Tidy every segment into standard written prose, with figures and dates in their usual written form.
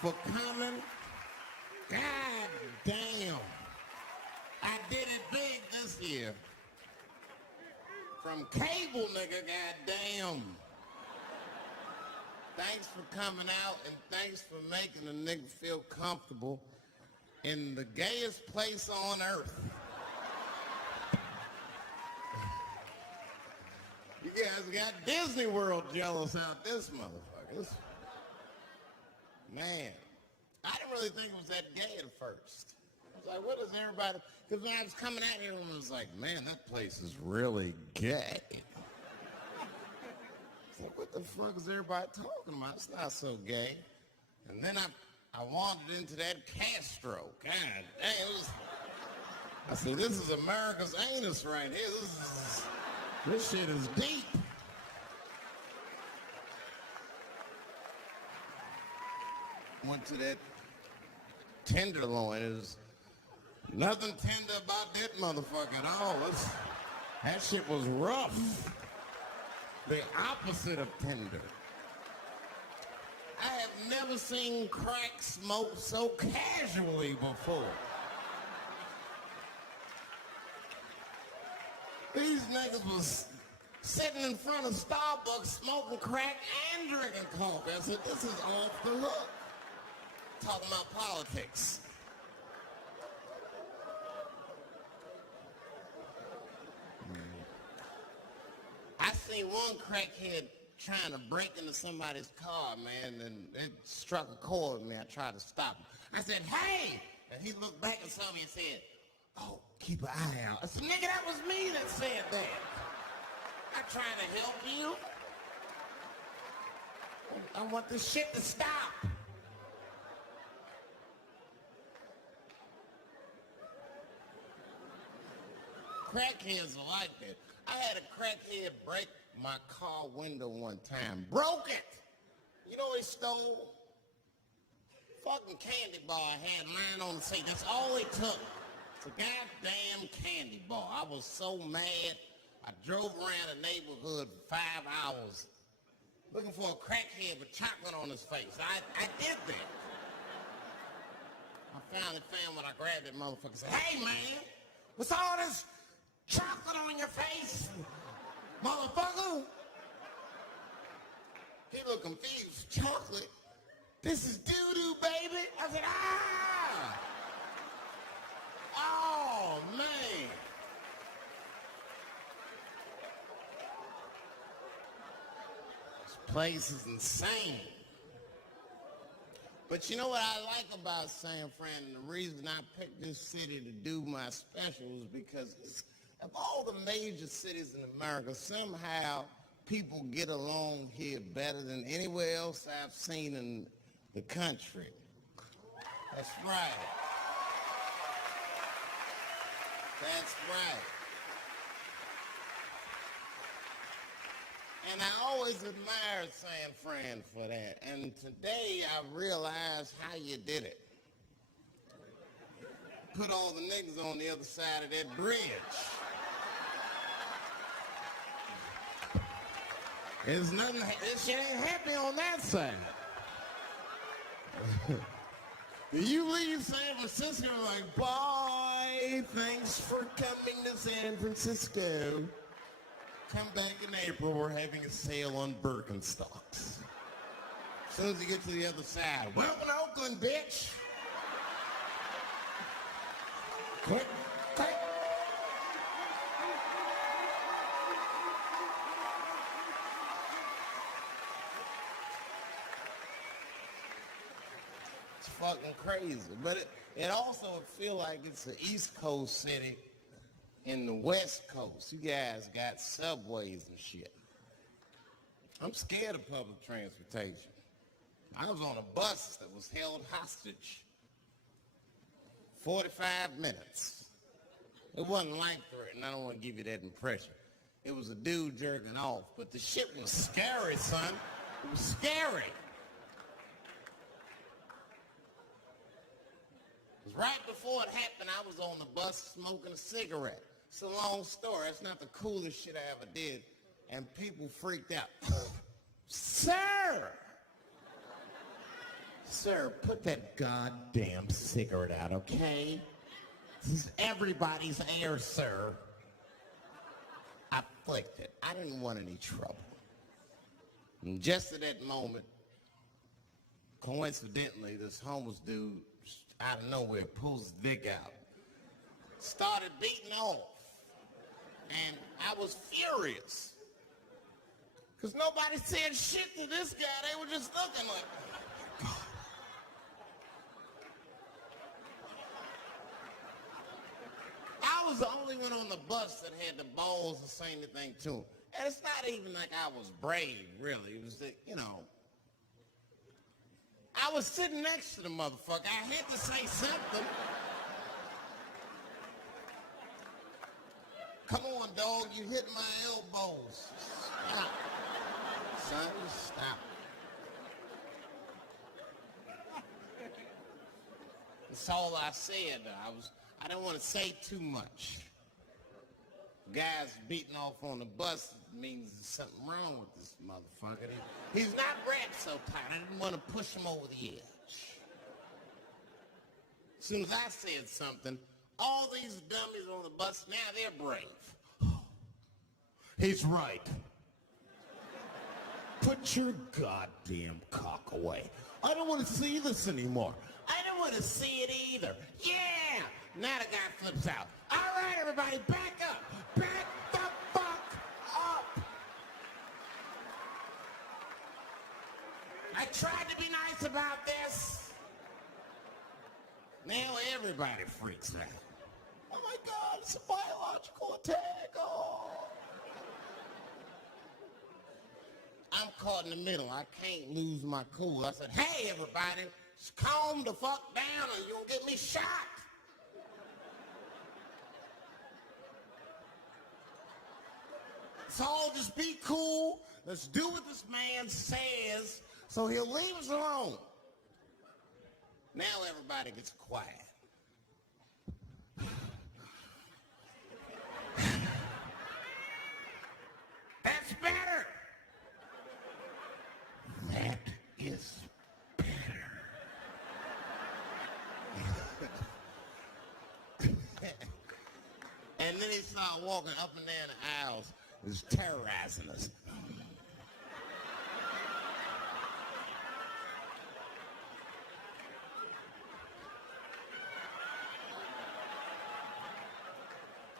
for coming. God damn. I did it big this year. From cable, nigga, goddamn. Thanks for coming out and thanks for making a nigga feel comfortable in the gayest place on earth. You guys got Disney World jealous out this motherfucker. Man, I didn't really think it was that gay at first. I was like, what is everybody? Because when I was coming out here, I was like, man, that place is really gay. It's like, what the fuck is everybody talking about? It's not so gay. And then I wandered into that Castro. God damn, I said, this is America's anus right here. This shit is deep. Went to that Tenderloin. There's nothing tender about that motherfucker at all. That shit was rough. The opposite of tender. I have never seen crack smoke so casually before. These niggas was sitting in front of Starbucks smoking crack and drinking coffee. I said, this is off the hook. Talking about politics. I seen one crackhead trying to break into somebody's car, man, and it struck a chord with me. I tried to stop him. I said, hey! And he looked back and saw me and said, oh, keep an eye out. I said, nigga, that was me that said that. I'm trying to help you. I want this shit to stop. Crackheads are like that. I had a crackhead break my car window one time. Broke it! You know he stole? Fucking candy bar I had lying on the seat. That's all he took. It's a goddamn candy bar. I was so mad. I drove around the neighborhood for 5 hours looking for a crackhead with chocolate on his face. I did that. I finally found when I grabbed that motherfucker and said, hey man, what's all this chocolate on your face, motherfucker? He looked confused. Chocolate? This is doo-doo, baby. I said, ah! Oh, man. This place is insane. But you know what I like about San Fran, and the reason I picked this city to do my special is because of all the major cities in America, somehow people get along here better than anywhere else I've seen in the country. That's right. That's right. And I always admired San Fran for that. And today I realized how you did it. Put all the niggas on the other side of that bridge. There's nothing, this shit ain't happy on that side. You leave San Francisco like, bye, thanks for coming to San Francisco. Come back in April, we're having a sale on Birkenstocks. As soon as you get to the other side, welcome to Oakland, bitch. Click, click. It's fucking crazy, but it also feel like it's an East Coast city in the West Coast. You guys got subways and shit. I'm scared of public transportation. I was on a bus that was held hostage 45 minutes. It wasn't life-threatening. I don't want to give you that impression. It was a dude jerking off, but the shit was scary, son. It was scary. Right before it happened, I was on the bus smoking a cigarette. It's a long story. It's not the coolest shit I ever did. And people freaked out. Sir! Sir, put that goddamn cigarette out, okay? This is everybody's air, sir. I flicked it. I didn't want any trouble. And just at that moment, coincidentally, this homeless dude out of nowhere pulls his dick out. Started beating off. And I was furious. Because nobody said shit to this guy. They were just looking like, oh my God. I was the only one on the bus that had the balls to say anything to him. And it's not even like I was brave, really. It was that, you know, I was sitting next to the motherfucker. I had to say something. Come on, dog, you hit my elbows. Stop. Son, stop. That's all I said. I didn't want to say too much. Guys beating off on the bus means there's something wrong with this motherfucker. He's not wrapped so tight. I didn't want to push him over the edge. As soon as I said something, all these dummies on the bus, now they're brave. He's right. Put your goddamn cock away. I don't want to see this anymore. I don't want to see it either. Yeah! Now the guy flips out. All right, everybody, back up. Back the fuck up. I tried to be nice about this. Now everybody freaks out. Oh my God, it's a biological attack. Oh. I'm caught in the middle. I can't lose my cool. I said, hey, everybody, just calm the fuck down or you'll get me shot. So just be cool. Let's do what this man says so he'll leave us alone. Now everybody gets quiet. That's better. That is better. And then he started walking up and down the aisles. It was terrorizing us.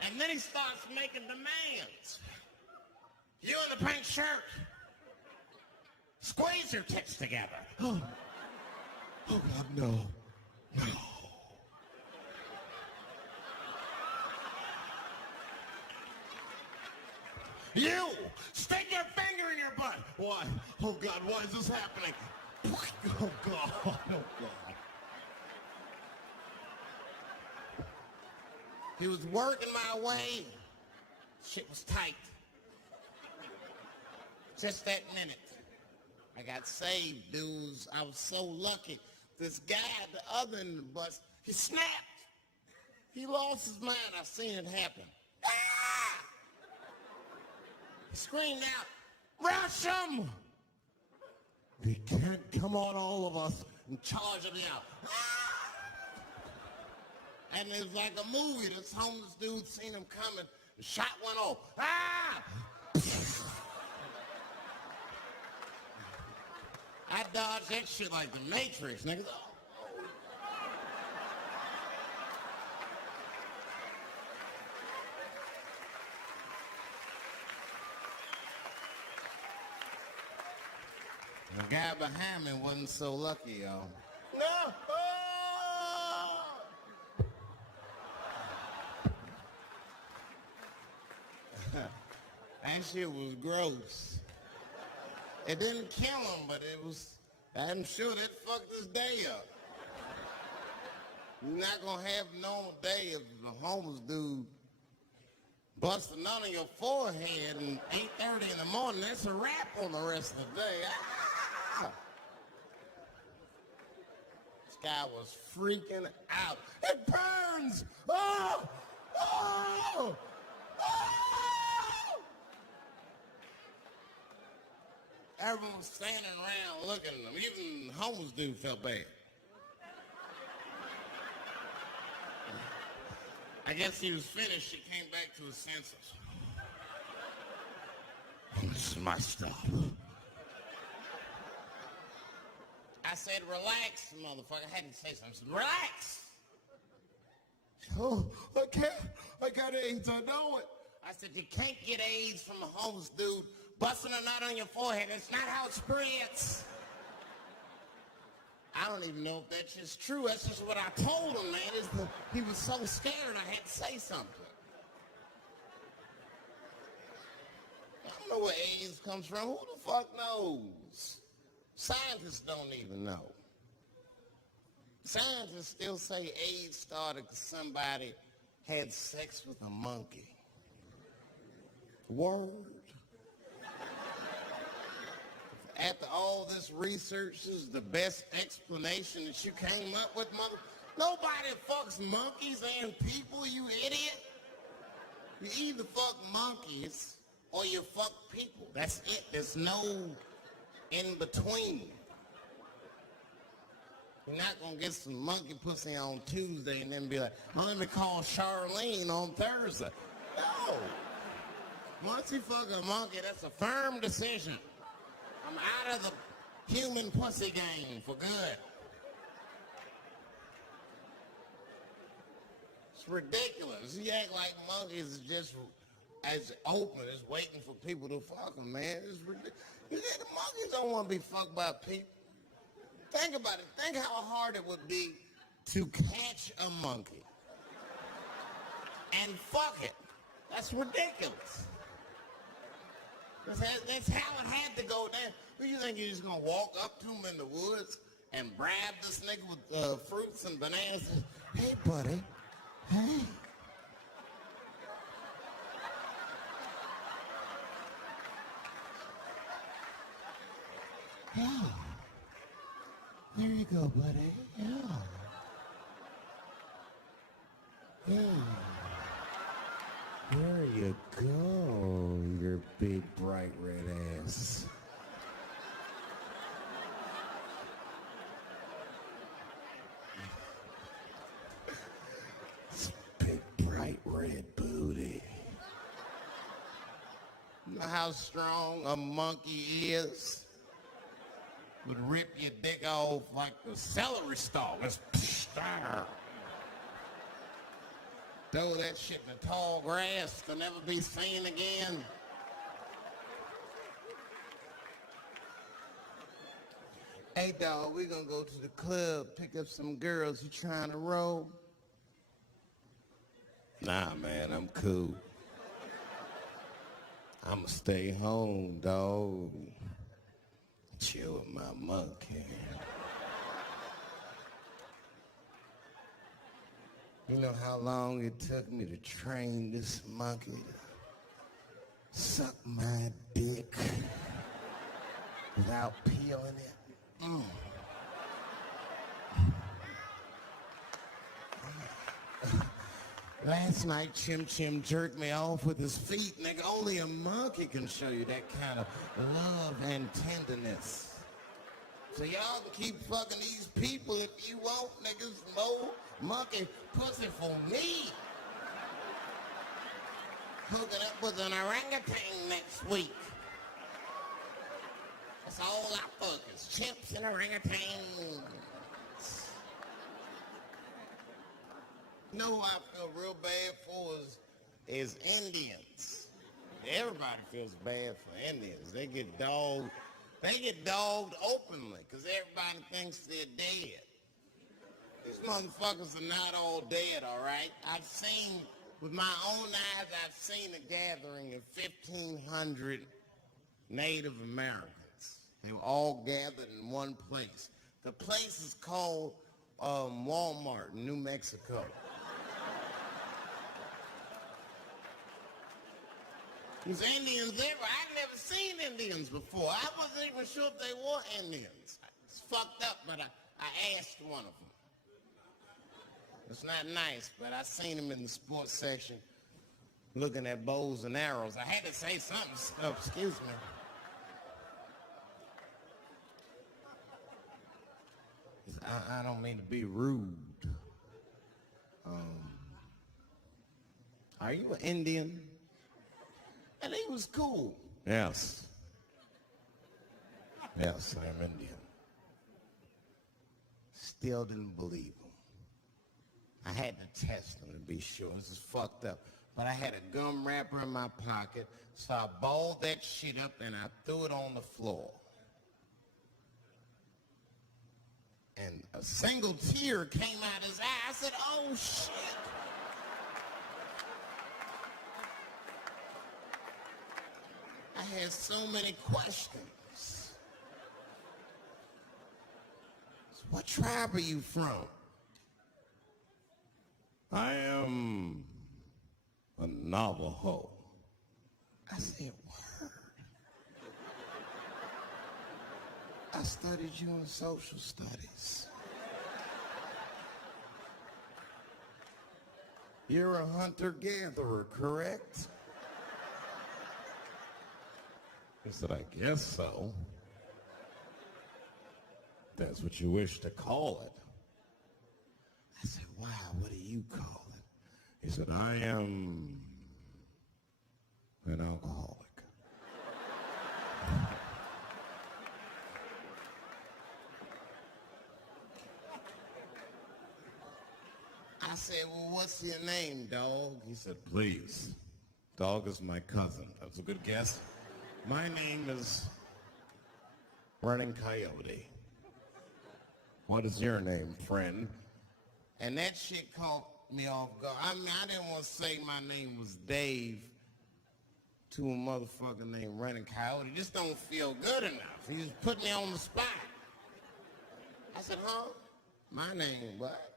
And then he starts making demands. You in the pink shirt, squeeze your tits together. Oh God, no. No. You, stick your finger in your butt. Why? Oh God, why is this happening? Oh God, oh God. He was working my way. Shit was tight. Just that minute, I got saved, dudes. I was so lucky. This guy at the other end of the bus, he snapped. He lost his mind. I seen it happen. Ah! He screamed out, rush him! They can't come on all of us and charge him out. Ah! And it was like a movie. This homeless dude seen him coming. The shot went off. Ah! I dodged that shit like the Matrix, nigga. The guy behind me wasn't so lucky, y'all. No! Oh! That shit was gross. It didn't kill him, but it was, I'm sure that fucked his day up. You're not gonna have a normal day if the homeless dude busts a nut on your forehead at 8:30 in the morning. That's a wrap on the rest of the day. Ah! This guy was freaking out. It burns! Oh! Oh! Oh! Everyone was standing around looking at them. Even the homeless dude felt bad. I guess he was finished. He came back to his senses. This is my stuff. I said, relax, motherfucker. I had to say something. I said, relax. Oh, I got AIDS. I know it. I said, you can't get AIDS from a homeless dude busting a nut on your forehead. That's not how it spreads. I don't even know if that's just true. That's just what I told him, man. He was so scared I had to say something. I don't know where AIDS comes from. Who the fuck knows? Scientists don't even know. Scientists still say AIDS started because somebody had sex with a monkey. Word. After all this research, this is the best explanation that you came up with, mother? Nobody fucks monkeys and people, you idiot. You either fuck monkeys or you fuck people. That's it. There's no in between. You're not going to get some monkey pussy on Tuesday and then be like, oh, let me call Charlene on Thursday. No. Once you fuck a monkey, that's a firm decision. I'm out of the human pussy game for good. It's ridiculous. You act like monkeys is just as open as waiting for people to fuck them, man. It's ridiculous. The monkeys don't want to be fucked by people. Think about it. Think how hard it would be to catch a monkey and fuck it. That's ridiculous. That's how it had to go down. Who you think you're just gonna walk up to him in the woods and bribe this nigga with fruits and bananas? Hey, buddy. Hey. Yeah. There you go, buddy. Yeah. Yeah. There you go, your big bright red ass. Big bright red booty. You know how strong a monkey is? Would rip your dick off like a celery stalk. Throw that shit in the tall grass to never be seen again. Hey, dog, we gonna go to the club, pick up some girls. You trying to roll? Nah, man, I'm cool. I'ma stay home, dog. Chill with my monkey. You know how long it took me to train this monkey to suck my dick without peeling it? Last night, Chim Chim jerked me off with his feet. Nigga, only a monkey can show you that kind of love and tenderness. So y'all can keep fucking these people if you want, niggas. More monkey pussy for me. Hooking up with an orangutan next week. That's all I fuck is chimps and orangutans. You know who I feel real bad for is Indians. Everybody feels bad for Indians. They get dogged openly because everybody thinks they're dead. These motherfuckers are not all dead, all right? With my own eyes, I've seen a gathering of 1,500 Native Americans. They were all gathered in one place. The place is called Walmart in New Mexico. There's Indians there, but I'd never seen Indians before. I wasn't even sure if they were Indians. It's fucked up, but I asked one of them. It's not nice, but I seen him in the sports section looking at bows and arrows. I had to say something. Oh, excuse me. I don't mean to be rude. Are you an Indian? And he was cool. Yes. Yes, I'm Indian. Still didn't believe him. I had to test him to be sure. This is fucked up. But I had a gum wrapper in my pocket, so I balled that shit up and I threw it on the floor. And a single tear came out his eye. I said, oh shit. I had so many questions. What tribe are you from? I am a Navajo. I said, word. I studied you in social studies. You're a hunter-gatherer, correct? He said, I guess so. That's what you wish to call it. I said, wow, what do you call it? He said, I am an alcoholic. I said, well, what's your name, dog? He said, please. Dog is my cousin. That's a good guess. My name is Running Coyote. What is your name, friend? And that shit caught me off guard. I mean, I didn't want to say my name was Dave to a motherfucker named Running Coyote. It just don't feel good enough. He just put me on the spot. I said, huh? My name what?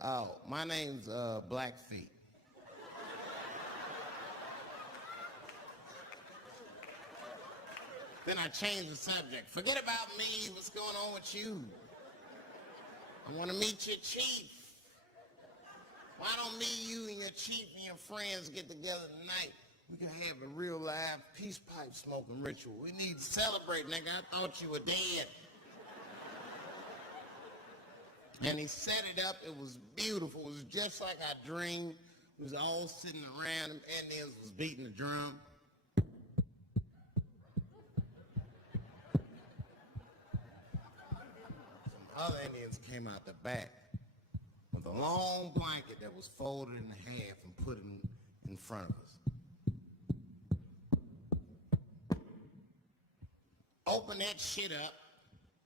Oh, my name's Blackfeet. Then I changed the subject. Forget about me. What's going on with you? I want to meet your chief. Why don't me, you, and your chief and your friends get together tonight? We can have a real live peace pipe smoking ritual. We need to celebrate, nigga. I thought you were dead. And he set it up. It was beautiful. It was just like I dreamed. We was all sitting around. Them Indians was beating the drum. Other Indians came out the back with a long blanket that was folded in half and put it in front of us. Open that shit up,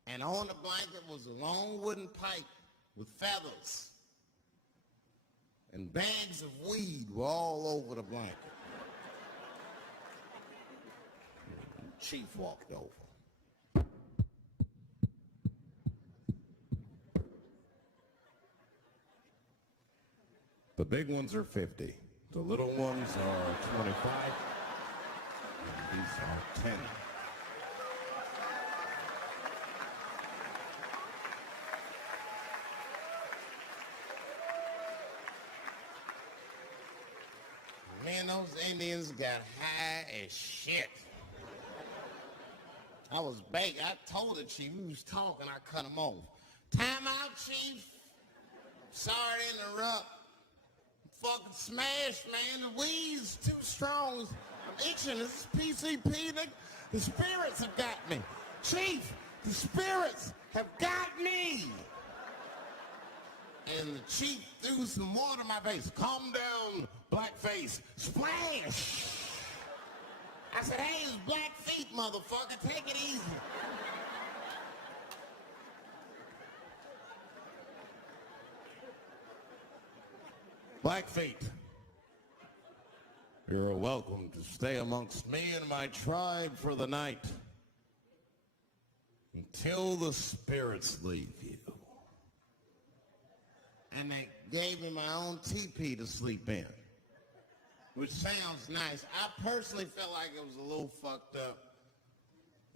and on the blanket was a long wooden pipe with feathers. And bags of weed were all over the blanket. Chief walked over. The big ones are 50. The little ones are 25. And these are 10. Man, those Indians got high as shit. I was baked. I told the chief, we was talking, I cut him off. Time out, chief. Sorry to interrupt. Fucking smashed, man. The weed's too strong. I'm itching. This is PCP, nigga. The spirits have got me. Chief, the spirits have got me. And the chief threw some water in my face. Calm down, blackface. Splash. I said, hey, it's Blackfeet, motherfucker. Take it easy. Blackfeet, you're welcome to stay amongst me and my tribe for the night until the spirits leave you. And they gave me my own teepee to sleep in, which sounds nice. I personally felt like it was a little fucked up,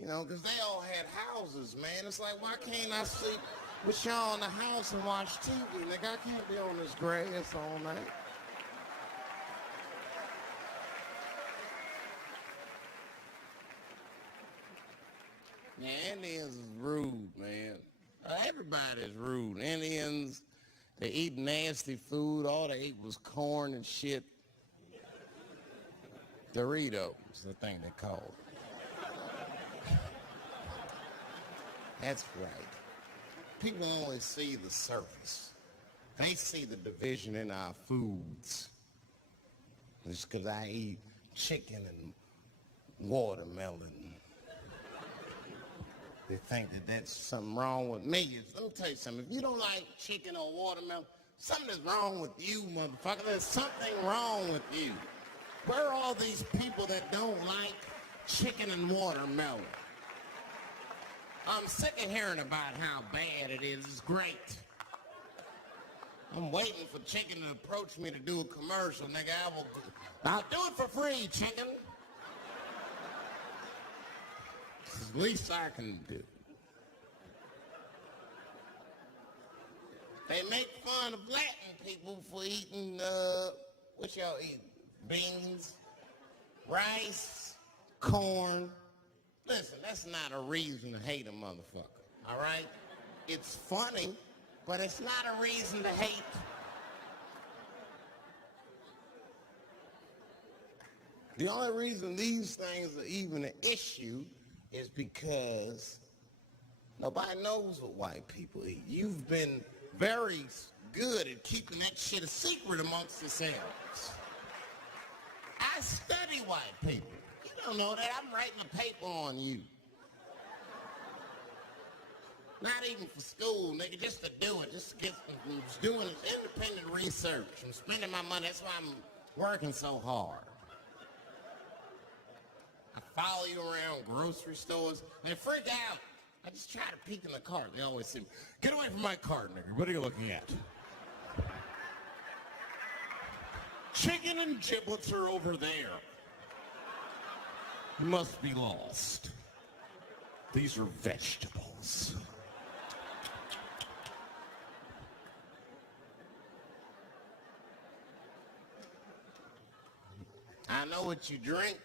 you know, because they all had houses, man. It's like, why can't I sleep with y'all in the house and watch TV? Nigga, I can't be on this grass all night. Yeah, Indians is rude, man. Everybody's rude. Indians, they eat nasty food. All they ate was corn and shit. Doritos, the thing they call it. That's right. People only see the surface. They see the division in our foods. Just because I eat chicken and watermelon, they think that that's something wrong with me. Let me tell you something. If you don't like chicken or watermelon, something is wrong with you, motherfucker. There's something wrong with you. Where are all these people that don't like chicken and watermelon? I'm sick of hearing about how bad it is. It's great. I'm waiting for chicken to approach me to do a commercial, nigga. I'll do it for free, chicken. It's the least I can do. They make fun of Latin people for eating, what y'all eat? Beans, rice, corn. Listen, that's not a reason to hate a motherfucker, all right? It's funny, but it's not a reason to hate. The only reason these things are even an issue is because nobody knows what white people eat. You've been very good at keeping that shit a secret amongst yourselves. I study white people. You don't know that. I'm writing a paper on you. Not even for school, nigga, just to do it. Just to get doing independent research. I'm spending my money. That's why I'm working so hard. I follow you around grocery stores. I freak out. I just try to peek in the cart. They always say, get away from my cart, nigga. What are you looking at? Chicken and giblets are over there. You must be lost. These are vegetables. I know what you drink.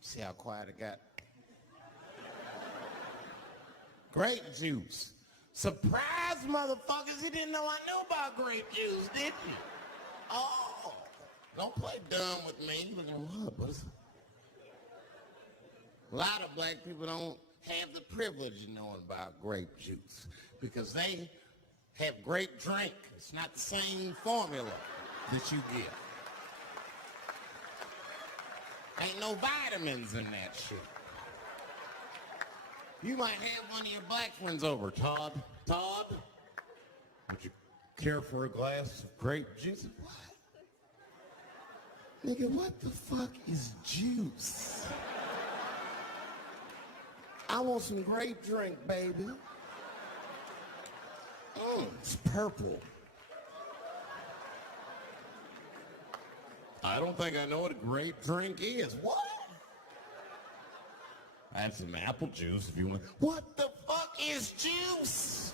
See how quiet it got? Grape juice. Surprise, motherfuckers. You didn't know I knew about grape juice, did you? Oh, don't play dumb with me. Look at what? A lot of black people don't have the privilege of knowing about grape juice because they have grape drink. It's not the same formula that you get. Ain't no vitamins in that shit. You might have one of your black friends over. Todd, would you care for a glass of grape juice? What? Nigga, what the fuck is juice? I want some grape drink, baby. It's purple. I don't think I know what a grape drink is. What? I have some apple juice if you want. What the fuck is juice?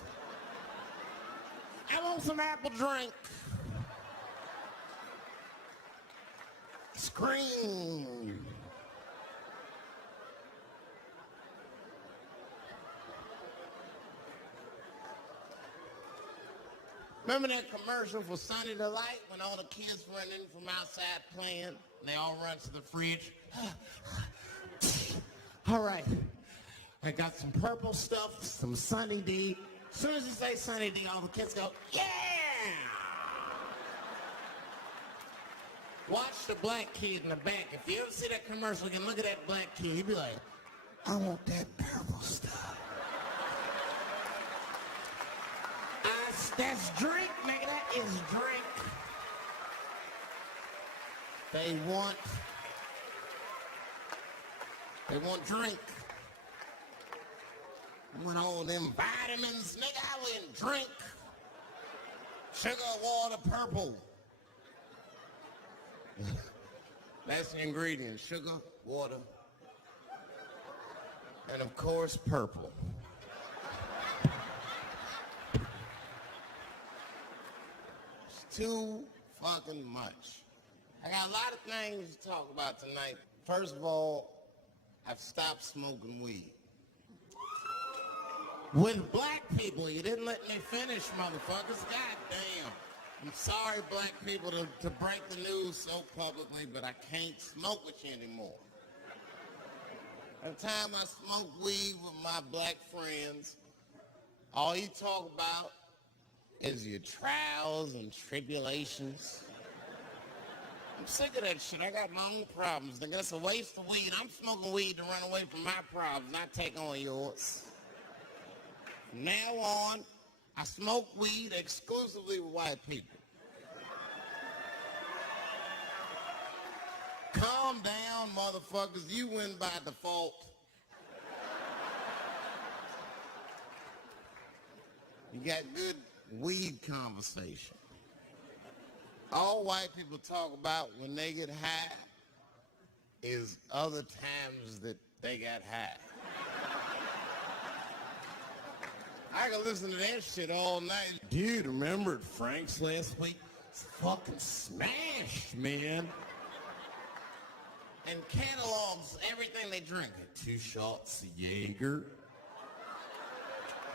I want some apple drink. Scream. Remember that commercial for Sunny Delight when all the kids run in from outside playing and they all run to the fridge? All right, I got some purple stuff, some Sunny D. As soon as you say Sunny D, all the kids go, yeah! Watch the black kid in the back. If you ever see that commercial again, look at that black kid. He'd be like, I want that purple stuff. That's drink, nigga. That is drink. They want drink. I want all them vitamins, nigga. I wouldn't drink. Sugar, water, purple. That's the ingredient. Sugar, water, and of course, purple. Too fucking much. I got a lot of things to talk about tonight. First of all, I've stopped smoking weed. With black people, you didn't let me finish, motherfuckers. God damn. I'm sorry, black people, to break the news so publicly, but I can't smoke with you anymore. Every time I smoke weed with my black friends, all you talk about is your trials and tribulations. I'm sick of that shit. I got my own problems. Nigga, that's a waste of weed. I'm smoking weed to run away from my problems, not take on yours. From now on, I smoke weed exclusively with white people. Calm down, motherfuckers. You win by default. You got good weed conversation. All white people talk about when they get high is other times that they got high. I can listen to that shit all night. Dude, remember at Frank's last week? It's fucking smashed, man. And catalogs everything they drink. 2 shots of Jaeger,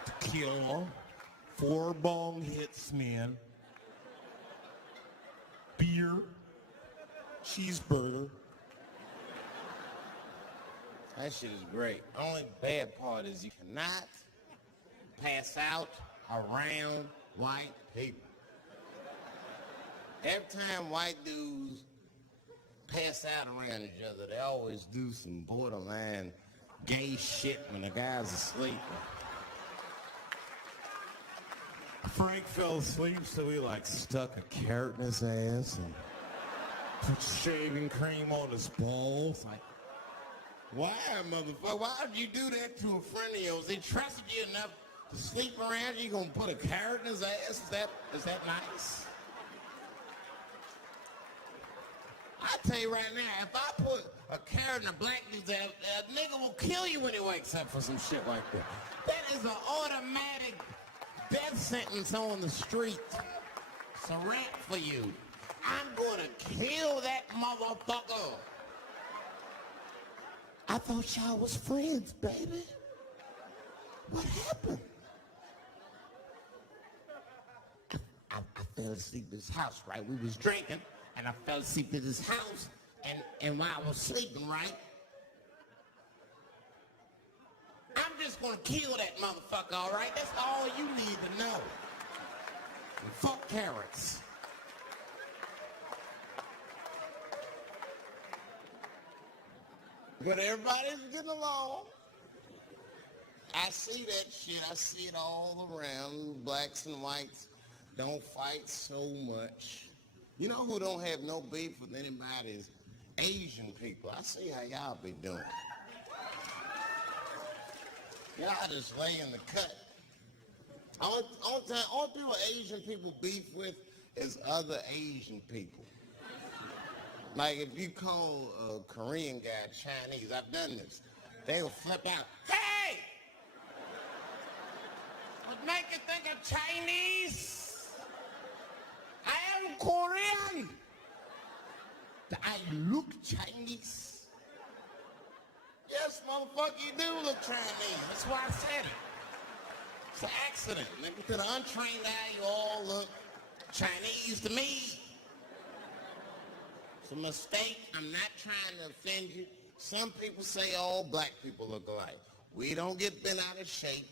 tequila, 4 bong hits, man. Beer, cheeseburger. That shit is great. Only bad part is you cannot pass out around white people. Every time white dudes pass out around each other, they always do some borderline gay shit when the guy's asleep. Frank fell asleep, so he stuck a carrot in his ass and put shaving cream on his balls. Why, motherfucker? Why would you do that to a friend of yours? They trusted you enough to sleep around you. You gonna put a carrot in his ass? Is that nice? I tell you right now, if I put a carrot in a black dude's ass, a nigga will kill you when he wakes up for some shit like that. That is an automatic death sentence on the street. It's a rap for you. I'm gonna kill that motherfucker. I thought y'all was friends, baby. What happened? I fell asleep at his house, right? We was drinking, and I fell asleep at his house, and while I was sleeping, right? I'm just gonna kill that motherfucker, all right? That's all you need to know. And fuck carrots. But everybody's getting along. I see that shit. I see it all around. Blacks and whites don't fight so much. You know who don't have no beef with anybody is Asian people. I see how y'all be doing. Y'all just lay in the cut. All people Asian people beef with is other Asian people. Like if you call a Korean guy Chinese, I've done this. They'll flip out. Hey! What make you think of Chinese? I am Korean. I look Chinese. Yes, motherfucker, you do look Chinese. That's why I said it. It's an accident. Maybe to the untrained eye, you all look Chinese to me. It's a mistake. I'm not trying to offend you. Some people say all black people look alike. We don't get bent out of shape.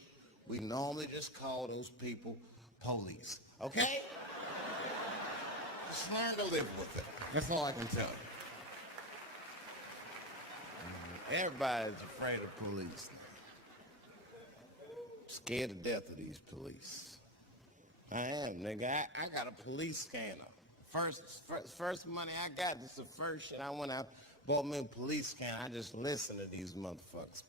We normally just call those people police. Okay? Just learn to live with it. That's all I can tell you. Everybody's afraid of police now. Scared to death of these police. I am, nigga. I got a police scanner. First money I got, this is the first shit I went out, bought me a police scanner. I just listen to these motherfuckers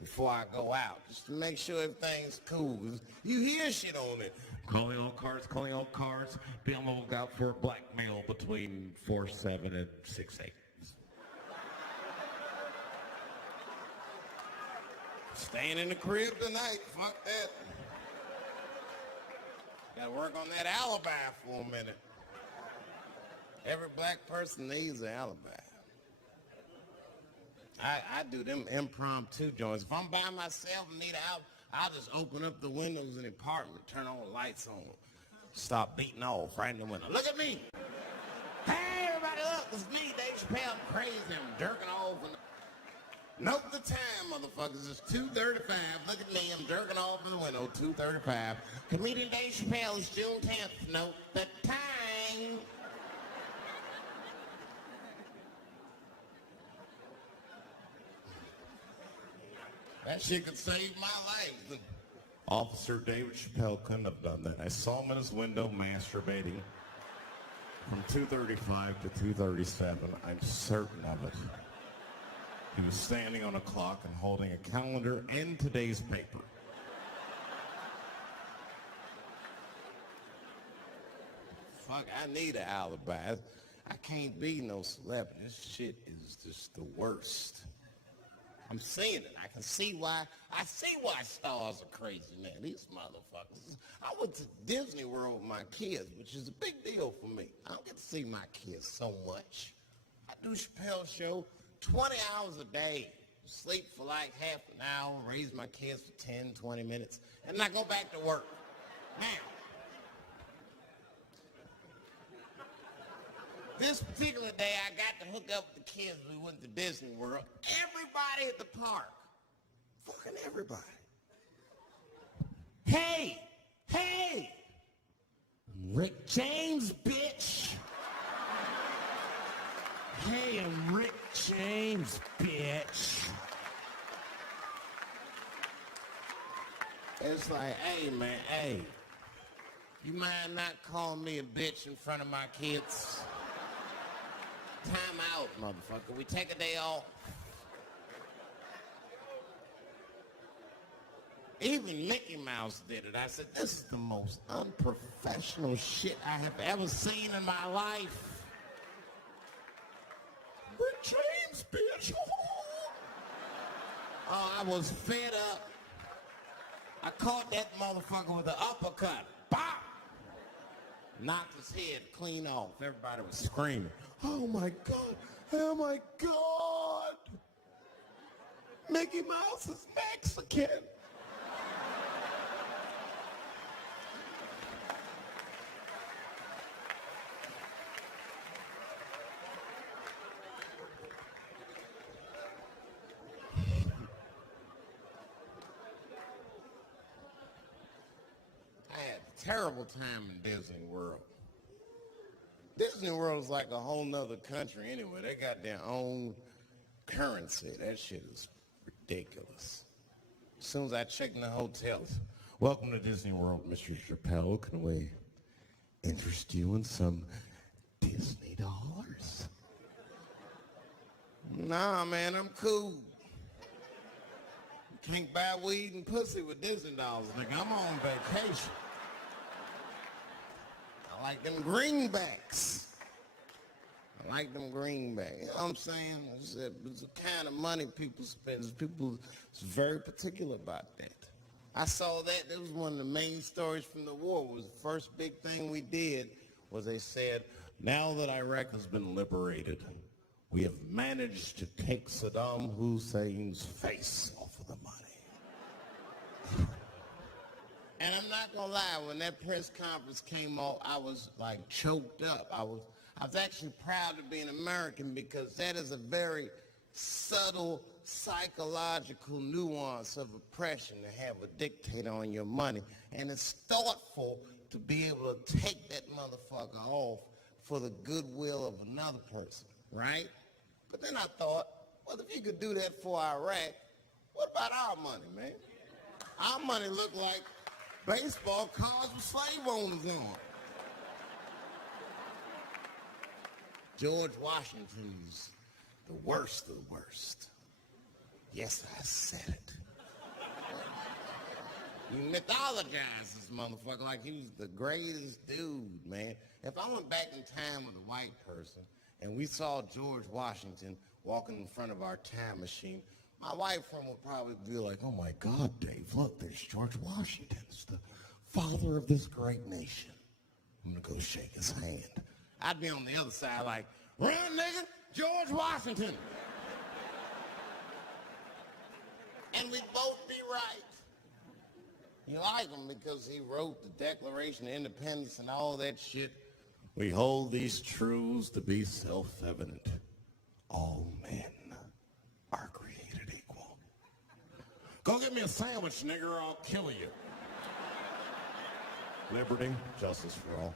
before I go out, just to make sure everything's cool. You hear shit on it. Calling all cars, be on the lookout for blackmail between 4-7 and 6-8. Staying in the crib tonight, fuck that. Gotta work on that alibi for a minute. Every black person needs an alibi. I do them impromptu joints. If I'm by myself and need an alibi, I'll just open up the windows in the apartment, turn all the lights on, stop beating off right in the window. Look at me. Hey, everybody, look, it's me, Dave Chappelle. I'm crazy. I'm jerking off. Note the time, motherfuckers. It's 2:35. Look at me. I'm jerking off in the window. 2:35. Comedian Dave Chappelle is June 10th. Note the time. That shit could save my life. Officer David Chappelle couldn't have done that. I saw him in his window masturbating from 2:35 to 2:37. I'm certain of it. He was standing on a clock and holding a calendar and today's paper. Fuck, I need an alibi. I can't be no celebrity. This shit is just the worst. I'm seeing it. I can see why. I see why stars are crazy, man. These motherfuckers. I went to Disney World with my kids, which is a big deal for me. I don't get to see my kids so much. I do Chappelle show 20 hours a day. Sleep for like half an hour, raise my kids for 10, 20 minutes, and I go back to work. Now, this particular day, I got to hook up with the kids. We went to Disney World. Everybody at the park. Fucking everybody. Hey! Rick James, bitch! Hey, I'm Rick James, bitch! It's like, hey, man, hey. You mind not calling me a bitch in front of my kids? Time out, motherfucker. We take a day off. Even Mickey Mouse did it. I said, this is the most unprofessional shit I have ever seen in my life. Rick James, bitch. Oh, I was fed up. I caught that motherfucker with an uppercut. Bop! Knocked his head clean off. Everybody was screaming. Oh my God! Oh my God! Mickey Mouse is Mexican! I had a terrible time in Disney World. Disney World is like a whole nother country anyway. They got their own currency. That shit is ridiculous. As soon as I check in the hotels, welcome to Disney World, Mr. Chappelle. Can we interest you in some Disney dollars? Nah, man, I'm cool. Can't buy weed and pussy with Disney dollars, nigga. I'm on vacation. I like them greenbacks. I like them greenbacks. You know what I'm saying? It's the kind of money people spend. People is very particular about that. I saw that. That was one of the main stories from the war. It was the first big thing we did was they said, now that Iraq has been liberated, we have managed to take Saddam Hussein's face off of the money. And I'm not gonna lie, when that press conference came off, I was like choked up. I was actually proud to be an American because that is a very subtle psychological nuance of oppression to have a dictator on your money. And it's thoughtful to be able to take that motherfucker off for the goodwill of another person, right? But then I thought, well, if you could do that for Iraq, what about our money, man? Our money look like baseball cards with slave owners on. George Washington's the worst of the worst. Yes, I said it. You mythologize this motherfucker like he was the greatest dude, man. If I went back in time with a white person and we saw George Washington walking in front of our time machine, my white friend would probably be like, oh my God, Dave, look, there's George Washington. It's the father of this great nation. I'm gonna go shake his hand. I'd be on the other side like, run, nigga, George Washington. And we'd both be right. You like him because he wrote the Declaration of Independence and all that shit. We hold these truths to be self-evident. All men are created equal. Go get me a sandwich, nigger, or I'll kill you. Liberty, justice for all.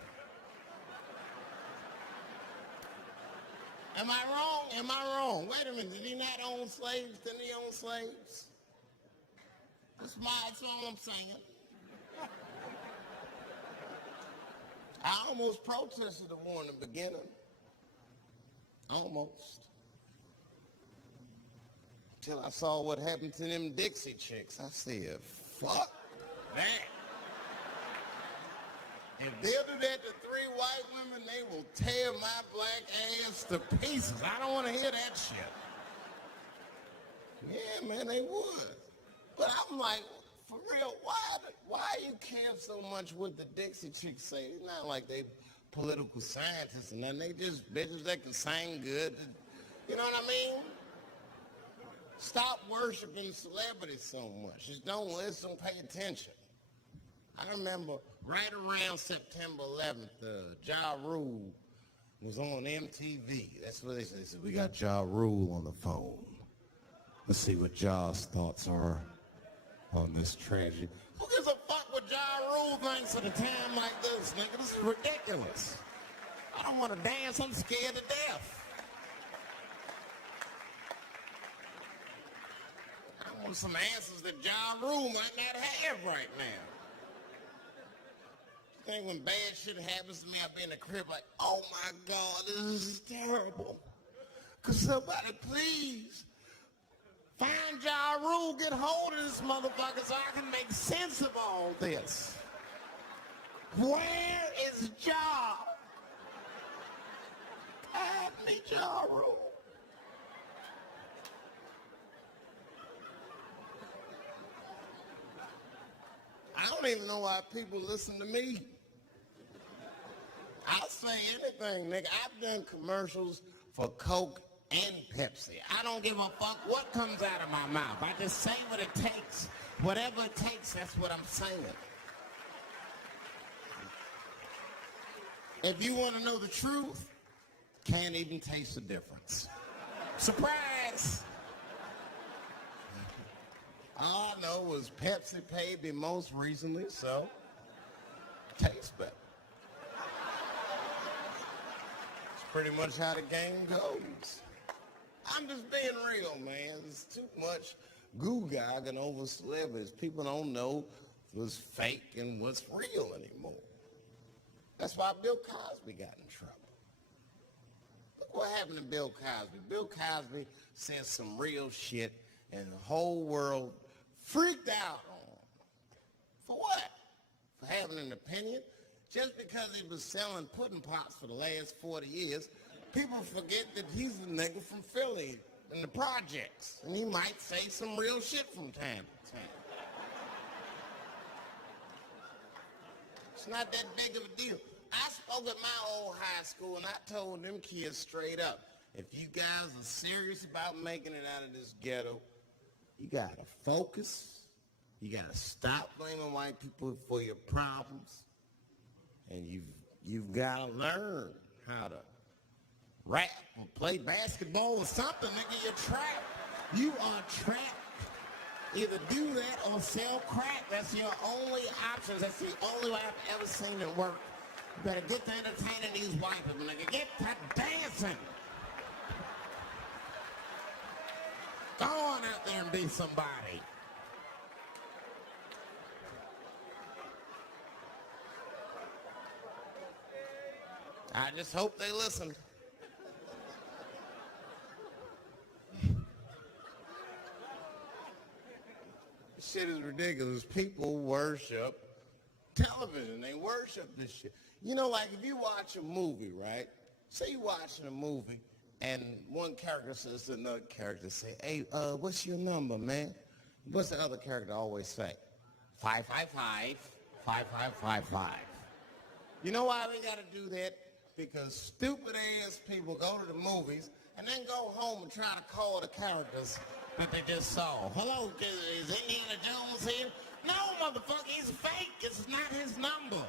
Am I wrong? Am I wrong? Wait a minute, did he not own slaves? Didn't he own slaves? That's all I'm saying. I almost protested the war in the beginning. Almost. Till I saw what happened to them Dixie chicks. I said, fuck that. If they'll do that to 3 white women, they will tear my black ass to pieces. I don't want to hear that shit. Yeah, man, they would. But I'm like, for real, why you care so much what the Dixie chicks say? It's not like they political scientists and nothing. They just bitches that can sing good. You know what I mean? Stop worshiping celebrities so much. Just don't listen, pay attention. I remember right around September 11th, Ja Rule was on MTV. That's what they said. They said, we got Ja Rule on the phone. Let's see what Ja's thoughts are on this tragedy. Who gives a fuck what Ja Rule thinks at a time like this, nigga? This is ridiculous. I don't want to dance. I'm scared to death. I want some answers that Ja Rule might not have right now. I think when bad shit happens to me, I'll be in the crib like, oh my God, this is terrible. Could somebody please find Ja Rule, get hold of this motherfucker so I can make sense of all this. Where is Ja? Find me Ja Rule. I don't even know why people listen to me. I'll say anything, nigga. I've done commercials for Coke and Pepsi. I don't give a fuck what comes out of my mouth. I just say what it takes. Whatever it takes, that's what I'm saying. If you want to know the truth, can't even taste the difference. Surprise! All I know was Pepsi paid me most recently, so tastes better. It's pretty much how the game goes. I'm just being real, man. There's too much goo-gagging over celebrities. People don't know what's fake and what's real anymore. That's why Bill Cosby got in trouble. Look what happened to Bill Cosby. Bill Cosby said some real shit and the whole world freaked out on him. For what? For having an opinion? Just because he was selling pudding pops for the last 40 years, people forget that he's a nigga from Philly in the projects. And he might say some real shit from time to time. It's not that big of a deal. I spoke at my old high school and I told them kids straight up, if you guys are serious about making it out of this ghetto, you gotta focus. You gotta stop blaming white people for your problems. And you've gotta learn how to rap or play basketball or something, nigga. You're trapped. You are trapped. Either do that or sell crack. That's your only options. That's the only way I've ever seen it work. You better get to entertaining these white people, nigga. Get to dancing. Go on out there and be somebody. I just hope they listen. This shit is ridiculous. People worship television. They worship this shit. You know, like if you watch a movie, right? Say you're watching a movie and one character says to another character, say, hey, what's your number, man? What's the other character always say? 555, 5555. You know why we gotta do that? Because stupid ass people go to the movies and then go home and try to call the characters that they just saw. Hello, is Indiana Jones here? No, motherfucker, he's fake. It's not his number.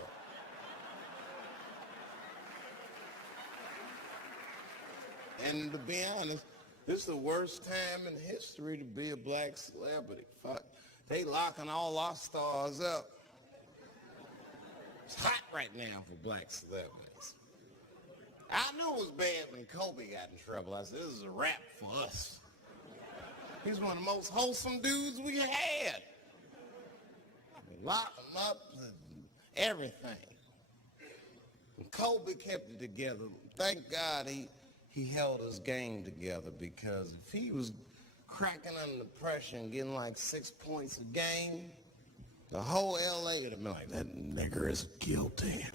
And to be honest, this is the worst time in history to be a black celebrity. Fuck, they locking all our stars up. It's hot right now for black celebrities. I knew it was bad when Kobe got in trouble. I said, this is a wrap for us. He's one of the most wholesome dudes we had. Lock him up and everything. And Kobe kept it together. Thank God he held his game together, because if he was cracking under pressure and getting like 6 points a game, the whole LA would have been like, that nigger is guilty.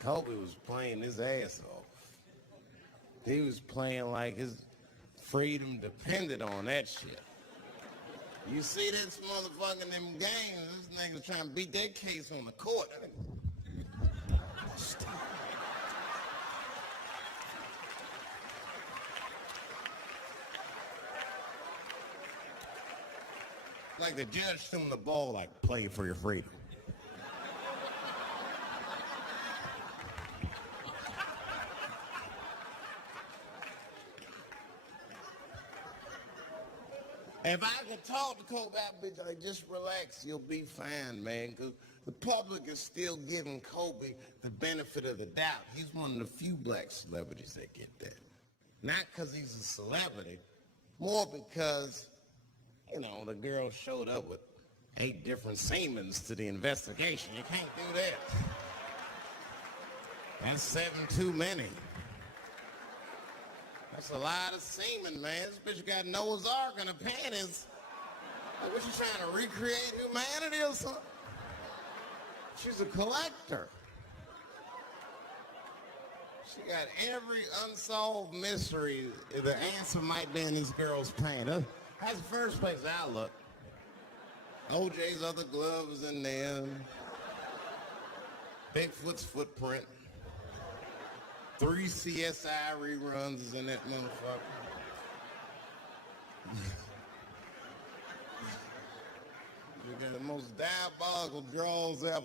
Kobe was playing his ass off. He was playing like his freedom depended on that shit. You see this motherfucker in them games, this nigga trying to beat that case on the court. Like the judge threw him the ball, like, play for your freedom. If I could talk to Kobe, bitch, like, just relax, you'll be fine, man. Because the public is still giving Kobe the benefit of the doubt. He's one of the few black celebrities that get that. Not because he's a celebrity, more because, you know, the girl showed up with 8 different semens to the investigation. You can't do that. That's 7 too many. That's a lot of semen, man. This bitch got Noah's Ark in her panties. Like, what, you trying to recreate humanity or something? She's a collector. She got every unsolved mystery. The answer might be in this girl's panties. That's the first place I look. OJ's other glove is in there. Bigfoot's footprint. 3 CSI reruns is in that motherfucker. You got the most diabolical draws ever.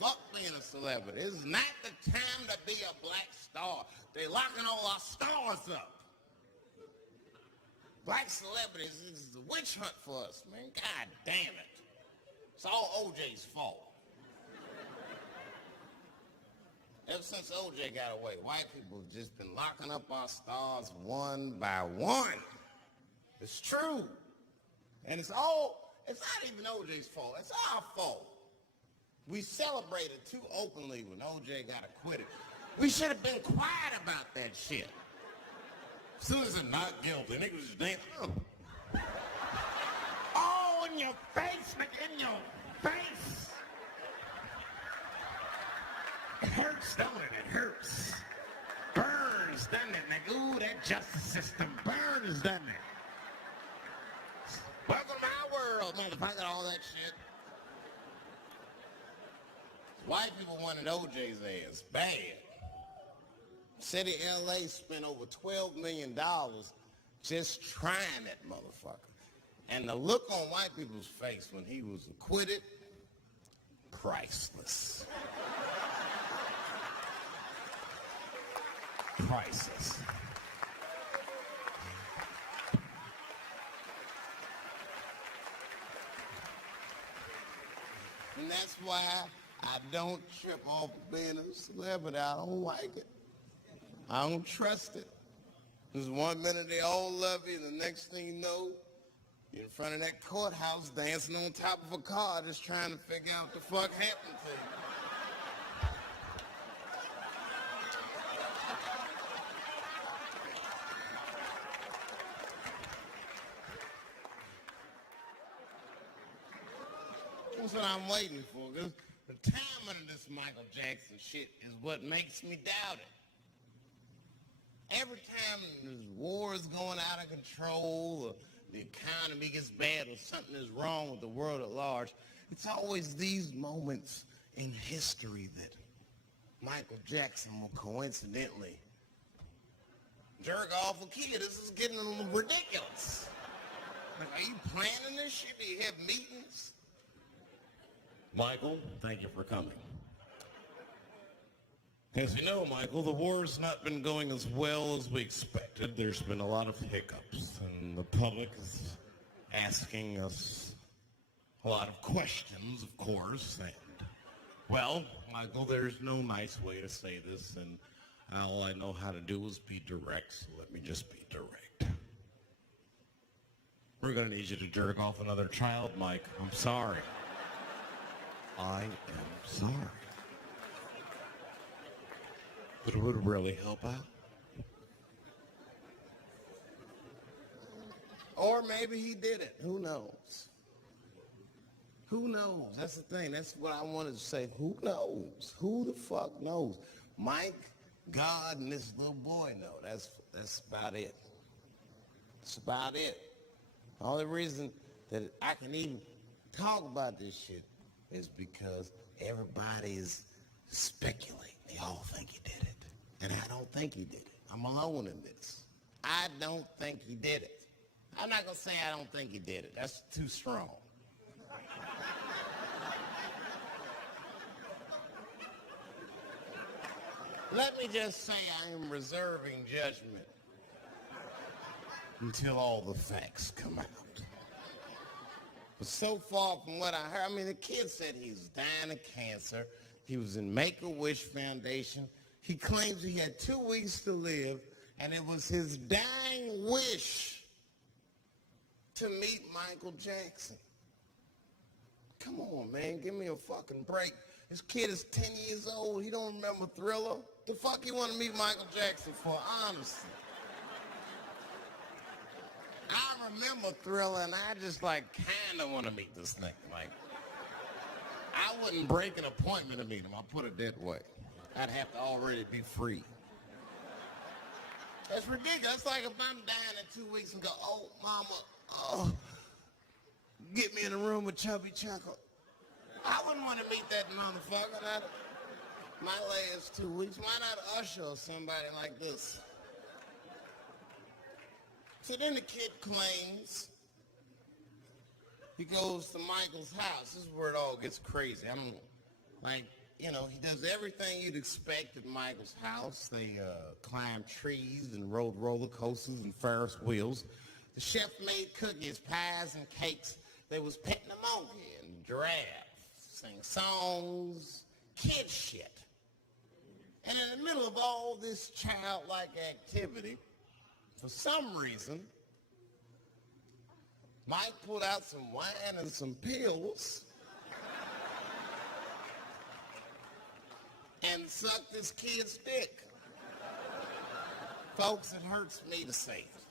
Fuck being a celebrity. This is not the time to be a black star. They locking all our stars up. Black celebrities is a witch hunt for us, man. God damn it. It's all OJ's fault. Ever since OJ got away, white people have just been locking up our stars one by one. It's true. And it's not even OJ's fault. It's our fault. We celebrated too openly when OJ got acquitted. We should have been quiet about that shit. As soon as it's not guilty, niggas just dancing. Oh, in your face, nigga, in your face. It hurts, don't it? It hurts. Burns, doesn't it, nigga? Ooh, that justice system burns, doesn't it? Welcome to my world, motherfucker, all that shit. White people wanted OJ's ass bad. City of LA spent over $12 million just trying that motherfucker. And the look on white people's face when he was acquitted, priceless. Priceless. And that's why I don't trip off being a celebrity. I don't like it. I don't trust it. There's 1 minute they all love you, and the next thing you know, you're in front of that courthouse dancing on top of a car just trying to figure out what the fuck happened to you. That's what I'm waiting for. Cause the timing of this Michael Jackson shit is what makes me doubt it. Every time this war is going out of control, or the economy gets bad, or something is wrong with the world at large, it's always these moments in history that Michael Jackson will coincidentally jerk off a kid. This is getting a little ridiculous. Like, are you planning this shit? Do you have meetings? Michael, thank you for coming. As you know, Michael, the war's not been going as well as we expected. There's been a lot of hiccups, and the public is asking us a lot of questions, of course. And, well, Michael, there's no nice way to say this, and all I know how to do is be direct, so let me just be direct. We're going to need you to jerk off another child, Mike. I'm sorry. I am sorry. But it would really help out. Or maybe he did it. Who knows? Who knows? That's the thing. That's what I wanted to say. Who knows? Who the fuck knows? Mike, God, and this little boy know. That's about it. That's about it. The only reason that I can even talk about this shit is because everybody is speculating. They all think he did it. And I don't think he did it. I'm alone in this. I don't think he did it. I'm not going to say I don't think he did it. That's too strong. Let me just say I am reserving judgment until all the facts come out. But so far from what I heard, I mean, the kid said he was dying of cancer. He was in Make-A-Wish Foundation. He claims he had 2 weeks to live, and it was his dying wish to meet Michael Jackson. Come on, man, give me a fucking break. This kid is 10 years old. He don't remember Thriller. The fuck he want to meet Michael Jackson for, honestly? I remember Thriller, and I just, like, kind of want to meet this nigga. Like, I wouldn't break an appointment to meet him. I'll put it that way. I'd have to already be free. That's ridiculous. That's like if I'm dying in 2 weeks and go, oh, mama, oh, get me in a room with Chubby Chuckle. I wouldn't want to meet that motherfucker. My last 2 weeks. Why not Usher or somebody like this? So then the kid claims he goes to Michael's house. This is where it all gets crazy. I'm like, you know, he does everything you'd expect at Michael's house. They climb trees and rode roller coasters and Ferris wheels. The chef made cookies, pies, and cakes. They was petting a monkey and giraffe, sing songs, kid shit. And in the middle of all this childlike activity, for some reason, Mike pulled out some wine and some pills and sucked this kid's dick. Folks, it hurts me to say it.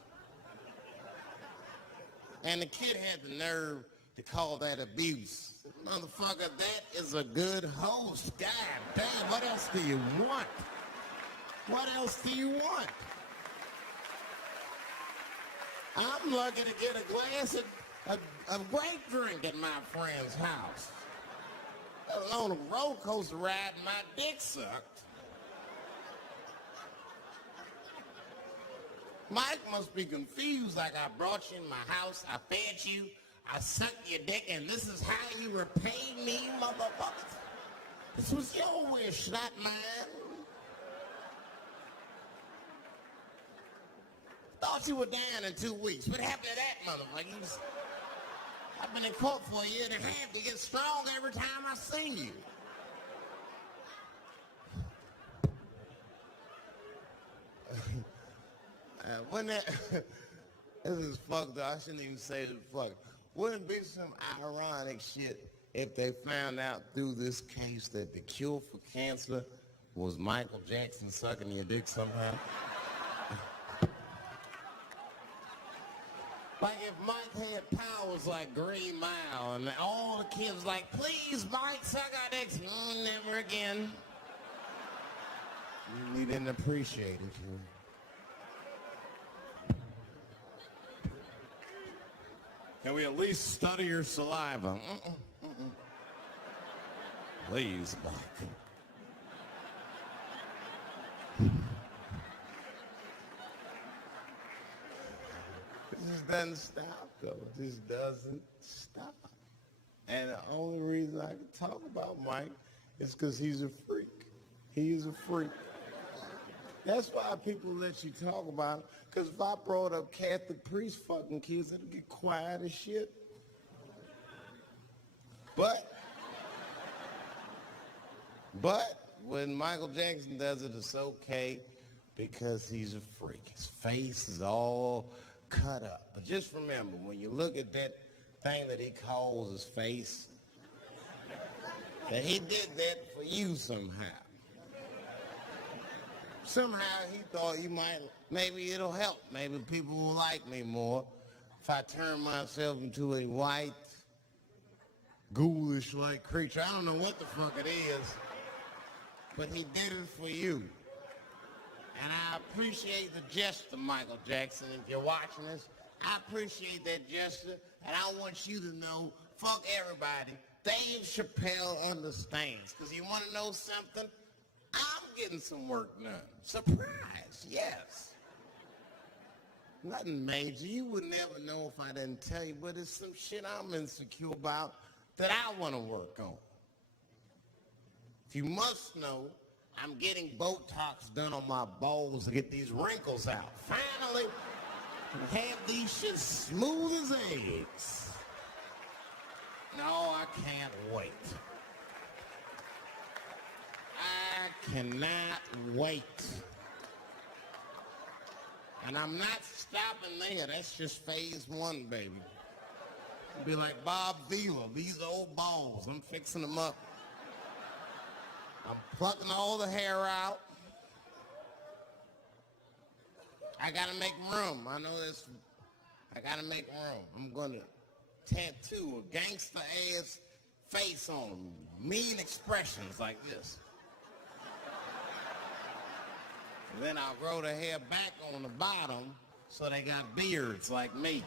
And the kid had the nerve to call that abuse. Motherfucker, that is a good host. God damn, what else do you want? What else do you want? I'm lucky to get a glass of grape drink at my friend's house. Let alone a roller coaster ride and my dick sucked. Mike must be confused, like I brought you in my house, I fed you, I sucked your dick, and this is how you repay me, motherfuckers. This was your wish, not mine. Thought you were dying in 2 weeks. What happened to that motherfucker? I've been in court for a year and a half to get stronger every time I see you. When that, this is fucked up. I shouldn't even say this fuck. Wouldn't it be some ironic shit if they found out through this case that the cure for cancer was Michael Jackson sucking your dick somehow? Like if Mike had powers like Green Mile and all the kids like, please, Mike, suck our dicks. Never again. He didn't appreciate it. Can we at least study your saliva? Please, Mike. doesn't stop, though. It just doesn't stop. And the only reason I can talk about Mike is because he's a freak. He is a freak. That's why people let you talk about it. Because if I brought up Catholic priest fucking kids, it'd get quiet as shit. But when Michael Jackson does it, it's okay because he's a freak. His face is all cut up. But just remember, when you look at that thing that he calls his face, that he did that for you somehow. Somehow he thought maybe it'll help. Maybe people will like me more if I turn myself into a white, ghoulish-like creature. I don't know what the fuck it is, but he did it for you. And I appreciate the gesture, Michael Jackson. If you're watching this, I appreciate that gesture, and I want you to know, fuck everybody, Dave Chappelle understands. Because you want to know something? I'm getting some work done. Surprise, yes. Nothing major. You would never know if I didn't tell you, but it's some shit I'm insecure about that I want to work on. If you must know, I'm getting Botox done on my balls to get these wrinkles out. Finally, have these shits smooth as eggs. No, I can't wait. I cannot wait. And I'm not stopping there. That's just phase one, baby. It'll be like Bob Vila. These old balls, I'm fixing them up. I'm plucking all the hair out. I gotta make room. I know this. I gotta make room. I'm gonna tattoo a gangster-ass face on them. Mean expressions like this. And then I'll grow the hair back on the bottom so they got beards like me.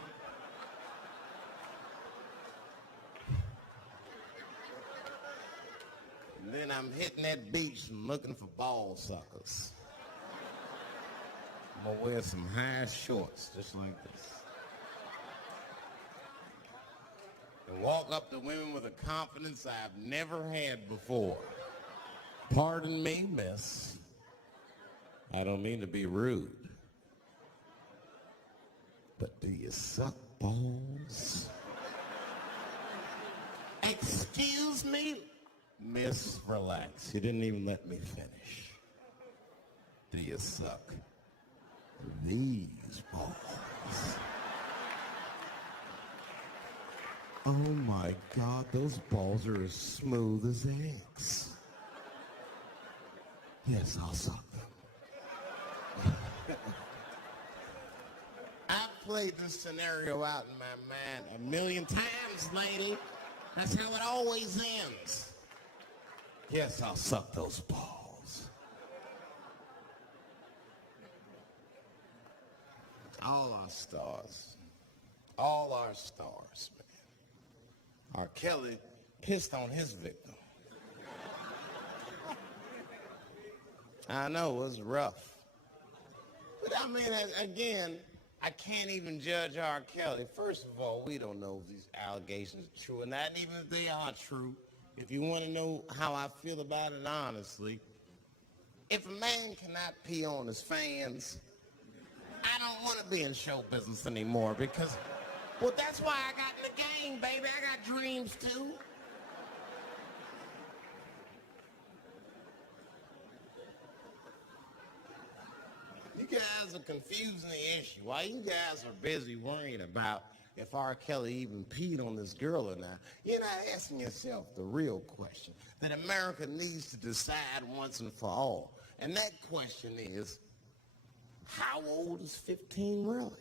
And then I'm hitting that beach and looking for ball suckers. I'm gonna wear some high shorts just like this. And walk up to women with a confidence I've never had before. Pardon me, miss. I don't mean to be rude. But do you suck balls? Excuse me? Miss, relax. You didn't even let me finish. Do you suck these balls? Oh my God, those balls are as smooth as eggs. Yes, I'll suck them. I've played this scenario out in my mind a million times, lady. That's how it always ends. Yes, I'll suck those balls. All our stars, man. R. Kelly pissed on his victim. I know, it was rough. But I mean, again, I can't even judge R. Kelly. First of all, we don't know if these allegations are true, and not even if they are true. If you want to know how I feel about it honestly, if a man cannot pee on his fans, I don't want to be in show business anymore because, well, that's why I got in the game, baby. I got dreams too. You guys are confusing the issue. While you guys are busy worrying about if R. Kelly even peed on this girl or not, you're not asking yourself the real question that America needs to decide once and for all. And that question is, how old is 15 really?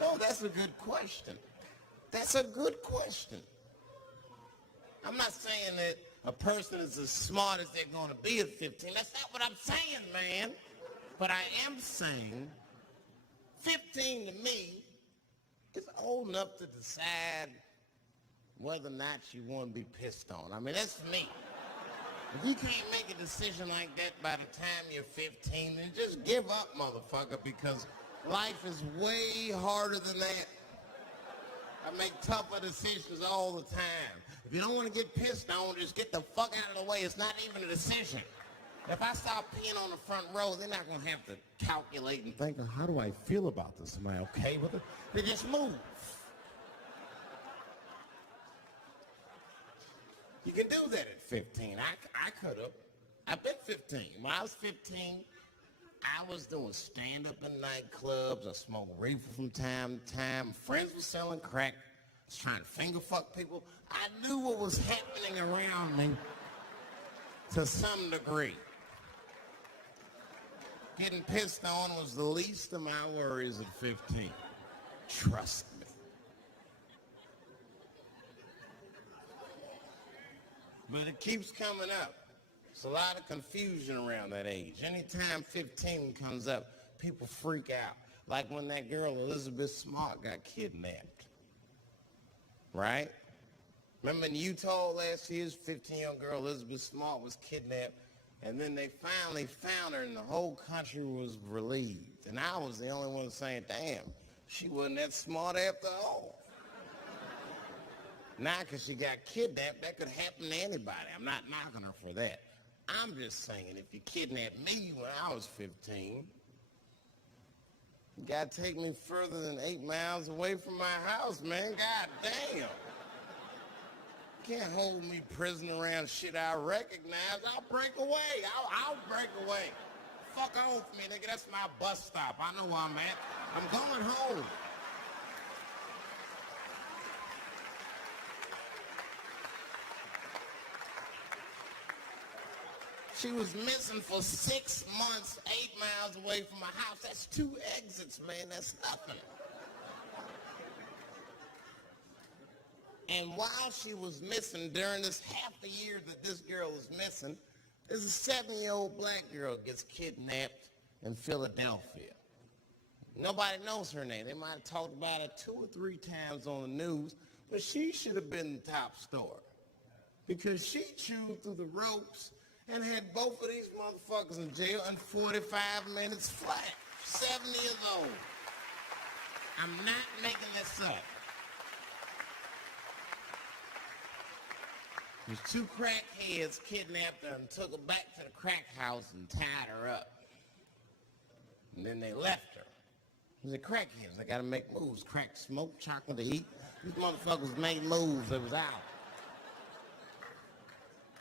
Oh, that's a good question. That's a good question. I'm not saying that a person is as smart as they're going to be at 15. That's not what I'm saying, man. But I am saying 15 to me is old enough to decide whether or not you want to be pissed on. I mean, that's me. If you can't make a decision like that by the time you're 15, then just give up, motherfucker, because life is way harder than that. I make tougher decisions all the time. If you don't want to get pissed on, just get the fuck out of the way. It's not even a decision. If I start peeing on the front row, they're not going to have to calculate and think, how do I feel about this? Am I okay with it? They just move. You can do that at 15. I could have. I've been 15. When I was 15, I was doing stand-up in nightclubs. I smoked reefer from time to time. Friends were selling crack. I was trying to finger fuck people. I knew what was happening around me to some degree. Getting pissed on was the least of my worries at 15. Trust me. But it keeps coming up. There's a lot of confusion around that age. Anytime 15 comes up, people freak out. Like when that girl, Elizabeth Smart, got kidnapped. Right? Remember in Utah last year, 15-year-old girl, Elizabeth Smart, was kidnapped. And then they finally found her and the whole country was relieved. And I was the only one saying, damn, she wasn't that smart after all. Now, because she got kidnapped, that could happen to anybody. I'm not knocking her for that. I'm just saying, if you kidnapped me when I was 15, you got to take me further than 8 miles away from my house, man. God damn. You can't hold me prisoner around shit I recognize. I'll break away. I'll break away. Fuck off me, nigga. That's my bus stop. I know where I'm at. I'm going home. She was missing for 6 months, 8 miles away from my house. That's 2 exits, man. That's nothing. And while she was missing, during this half a year that this girl was missing, there's a 7-year-old black girl gets kidnapped in Philadelphia. Nobody knows her name. They might have talked about it 2 or 3 times on the news, but she should have been the top story because she chewed through the ropes and had both of these motherfuckers in jail in 45 minutes flat. 7 years old. I'm not making this up. These 2 crackheads kidnapped her and took her back to the crack house and tied her up. And then they left her. These are crackheads. They gotta make moves. Crack, smoke, chocolate to eat. These motherfuckers made moves. It was out.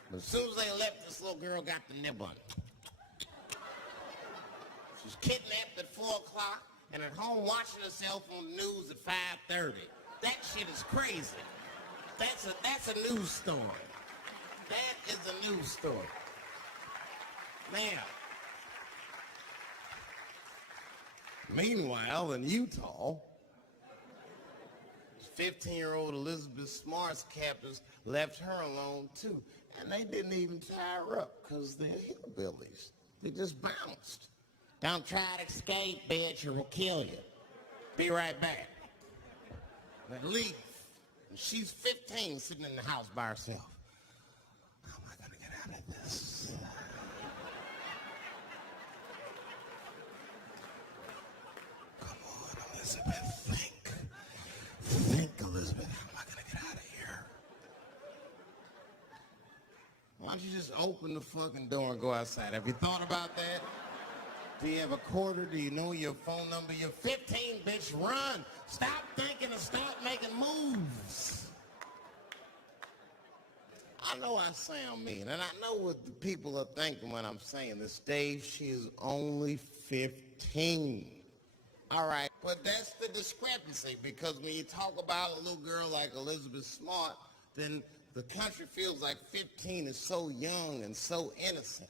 But as soon as they left, this little girl got the nib on. She was kidnapped at 4 o'clock and at home watching herself on the news at 5:30. That shit is crazy. That's a news story. That is a news story. Now, meanwhile, in Utah, 15-year-old Elizabeth Smart's captors left her alone, too. And they didn't even tie her up because they're hillbillies. They just bounced. Don't try to escape, bitch, or we'll kill you. Be right back. They leave. And she's 15, sitting in the house by herself. How am I going to get out of this? Come on, Elizabeth, think. Think, Elizabeth. How am I going to get out of here? Why don't you just open the fucking door and go outside? Have you thought about that? Do you have a quarter? Do you know your phone number? You're 15, bitch. Run. Stop thinking and start making moves. I know I sound mean, and I know what the people are thinking when I'm saying this. Dave, she is only 15. All right, but that's the discrepancy, because when you talk about a little girl like Elizabeth Smart, then the country feels like 15 is so young and so innocent.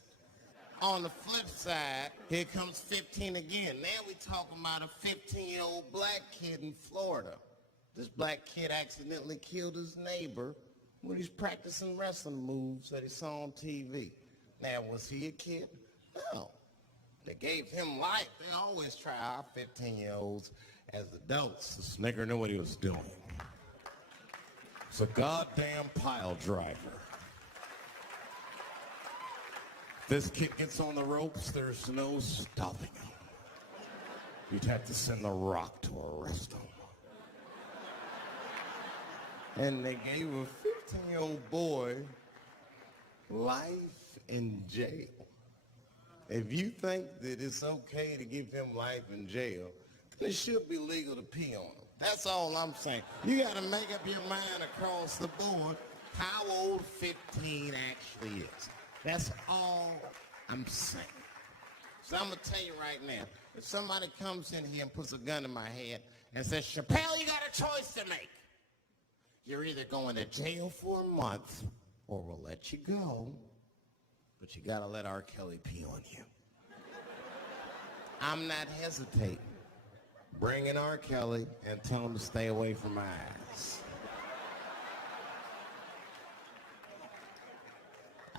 On the flip side, here comes 15 again. Now we're talking about a 15-year-old black kid in Florida. This black kid accidentally killed his neighbor when he's practicing wrestling moves that he saw on TV. Now, was he a kid? No. They gave him life. They always try our 15-year-olds as adults. This nigger knew what he was doing. It's a goddamn pile driver. This kid gets on the ropes, there's no stopping him. You'd have to send a rock to arrest him. And they gave a 15-year-old boy life in jail. If you think that it's okay to give him life in jail, then it should be legal to pee on him. That's all I'm saying. You got to make up your mind across the board how old 15 actually is. That's all I'm saying. So I'm going to tell you right now, if somebody comes in here and puts a gun in my head and says, Chappelle, you got a choice to make. You're either going to jail for a month or we'll let you go, but you got to let R. Kelly pee on you. I'm not hesitating. Bring in R. Kelly and tell him to stay away from my eyes.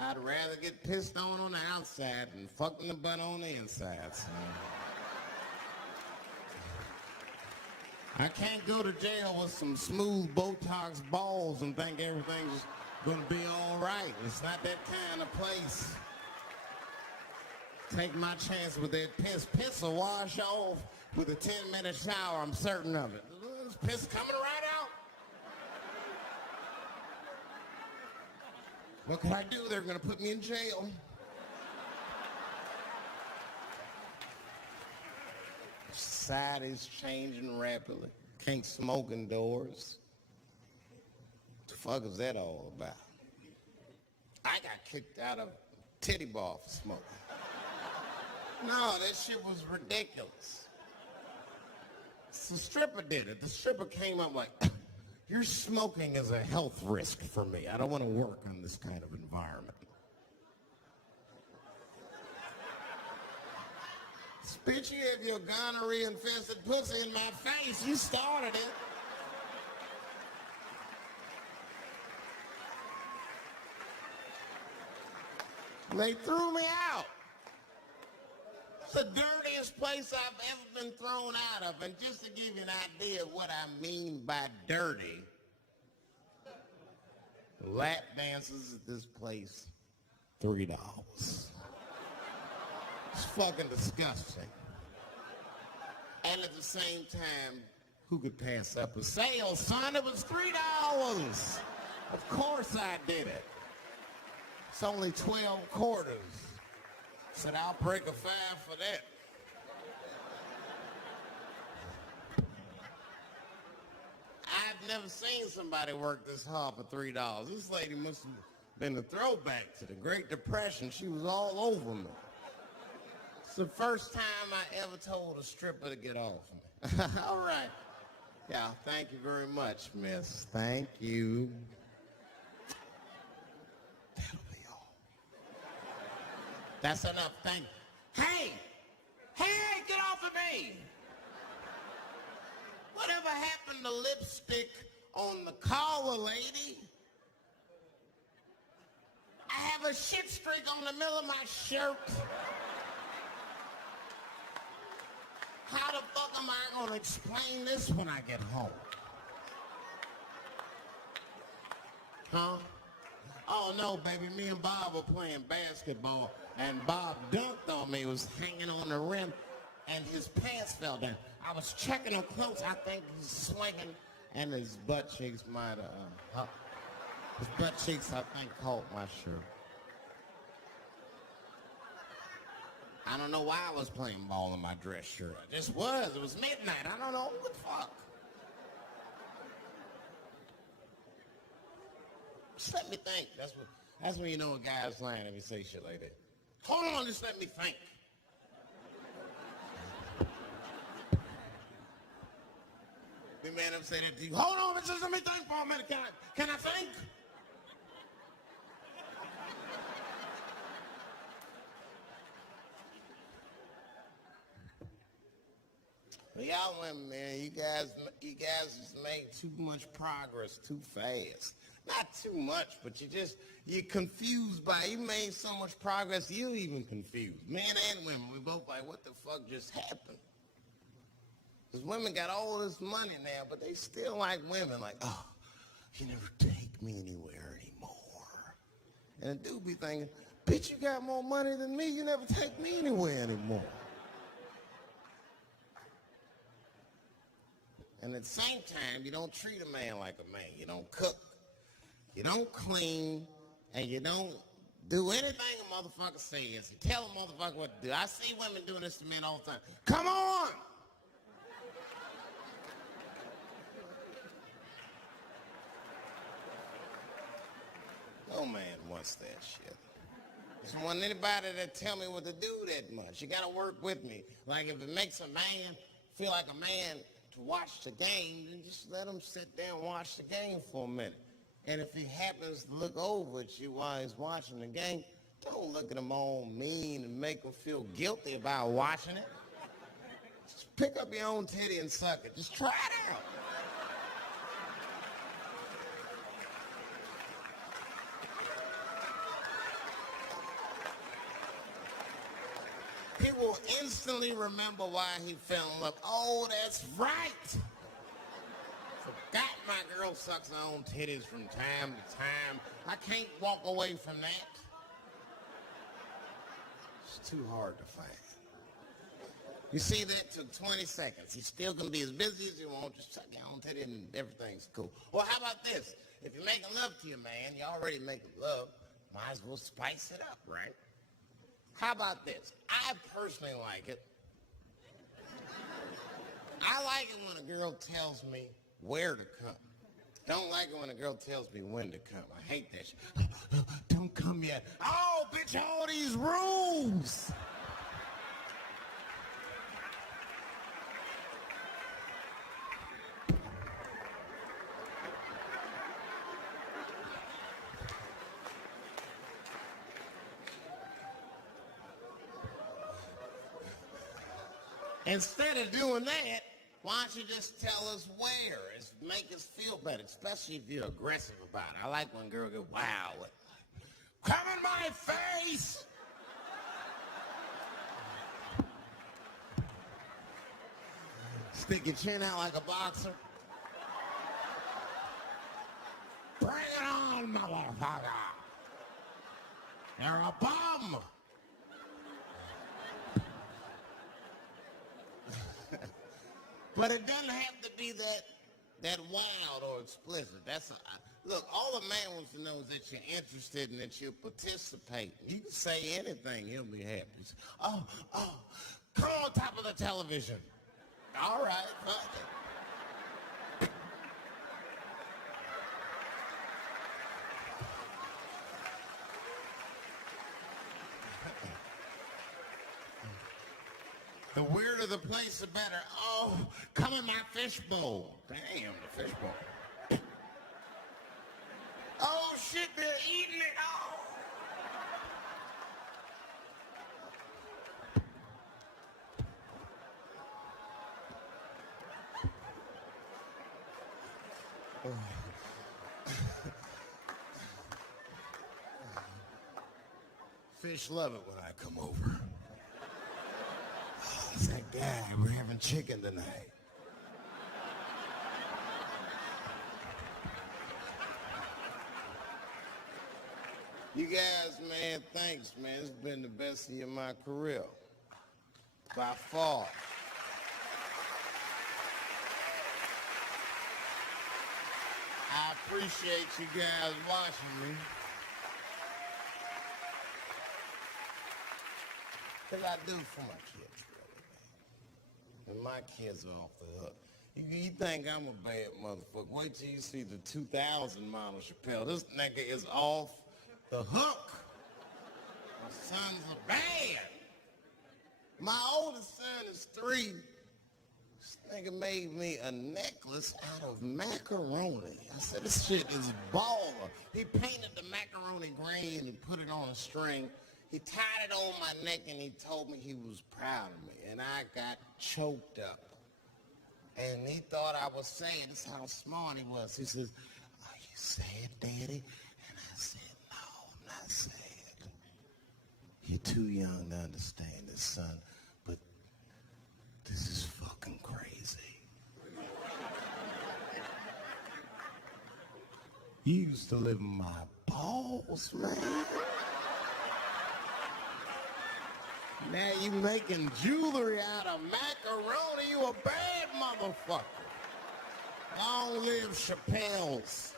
I'd rather get pissed on the outside than fucking the butt on the inside, son. I can't go to jail with some smooth Botox balls and think everything's gonna be all right. It's not that kind of place. Take my chance with that piss. Piss will wash off with a 10-minute shower, I'm certain of it. This piss coming right out. What can I do? They're gonna put me in jail. Society's changing rapidly. Can't smoke indoors. What the fuck is that all about? I got kicked out of titty bar for smoking. No, that shit was ridiculous. The stripper did it. The stripper came up like, your smoking is a health risk for me. I don't want to work in this kind of environment. Bitch, you have your gonorrhea-infested pussy in my face. You started it. They threw me out. It's the dirtiest place I've ever been thrown out of. And just to give you an idea of what I mean by dirty, lap dances at this place, $3. It's fucking disgusting. And at the same time, who could pass up a sale, son? It was $3. Of course I did it. It's only 12 quarters. Said I'll break a 5 for that. I've never seen somebody work this hard for $3. This lady must have been a throwback to the Great Depression. She was all over me. It's the first time I ever told a stripper to get off me. All right. Yeah, thank you very much, miss. Thank you. That'll be all. That's enough. Thank you. Hey! Hey, get off of me! Whatever happened to lipstick on the collar, lady? I have a shit streak on the middle of my shirt. How the fuck am I gonna explain this when I get home? Huh? Oh no, baby, me and Bob were playing basketball and Bob dunked on me, was hanging on the rim and his pants fell down. I was checking him close, I think he was swinging and his butt cheeks might have, his butt cheeks I think caught my shirt. I don't know why I was playing ball in my dress shirt. I just was. It was midnight. I don't know. What the fuck? Just let me think. That's when you know a guy's lying if he say shit like that. Hold on, just let me think. The man up saying that to you. Hold on, just let me think for a minute. Can I think? Y'all women, man, you guys just made too much progress too fast. Not too much, but you're confused by it. You made so much progress, you're even confused. Men and women, we both like, what the fuck just happened? Because women got all this money now, but they still like women, like, oh, you never take me anywhere anymore. And the dude be thinking, Bitch, you got more money than me. You never take me anywhere anymore. And at the same time, you don't treat a man like a man. You don't cook, you don't clean, and you don't do anything a motherfucker says. You tell a motherfucker what to do. I see women doing this to men all the time. Come on! No man wants that shit. I don't want anybody to tell me what to do that much. You gotta work with me. Like if it makes a man feel like a man to watch the game, then just let him sit there and watch the game for a minute. And if he happens to look over at you while he's watching the game, don't look at him all mean and make him feel guilty about watching it. Just pick up your own titty and suck it. Just try it out. He will instantly remember why he fell in love. Oh, that's right. Forgot my girl sucks her own titties from time to time. I can't walk away from that. It's too hard to find. You see, that took 20 seconds. He's still going to be as busy as you want. Just suck your own titty and everything's cool. Well, how about this? If you're making love to your man, you're already making love, might as well spice it up, right? How about this? I personally like it. I like it when a girl tells me where to come. Don't like it when a girl tells me when to come. I hate that shit. Don't come yet. Oh, bitch, all these rules. Instead of doing that, why don't you just tell us where? It's make us feel better, especially if you're aggressive about it. I like when girls go, wow, come in my face! Stick your chin out like a boxer. Bring it on, motherfucker! You're a bum! But it doesn't have to be that wild or explicit. Look, all a man wants to know is that you're interested and that you participate. You can say anything, he'll be happy. Oh, come on top of the television. All right, fuck it. The weirder the place, the better. Oh, come in my fishbowl. Damn, the fishbowl. Oh, shit, they're eating it. Oh. Fish love it when I come over. It's that guy. We're having chicken tonight. You guys, man, thanks, man. It's been the best year of my career. By far. I appreciate you guys watching me. Because I do for my kids, really, man. And my kids are off the hook. You think I'm a bad motherfucker. Wait till you see the 2000 model Chappelle. This nigga is off the hook. My sons are bad. My oldest son is 3. This nigga made me a necklace out of macaroni. I said, this shit is baller. He painted the macaroni green and put it on a string. He tied it on my neck and he told me he was proud of me. And I got choked up. And he thought I was saying, this is how smart he was. He says, are you sad, Daddy? And I said, no, I'm not sad. You're too young to understand this, son. But this is fucking crazy. You used to live in my balls, man. Now you making jewelry out of macaroni. You a bad motherfucker. Long live Chappelle's.